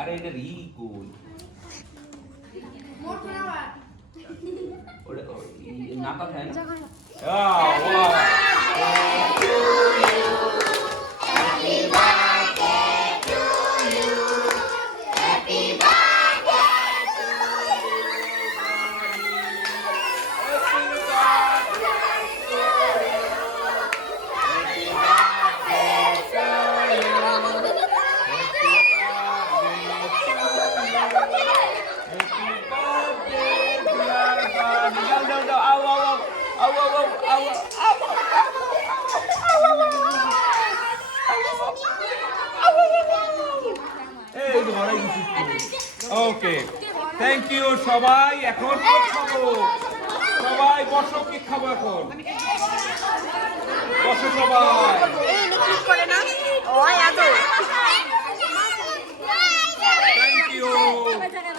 আরে এটা রি কই নাটা থাকে না ওকে থ্যাংক ইউ সবাই এখন খাবো সবাই বসো কি খাবো এখন বসো সবাই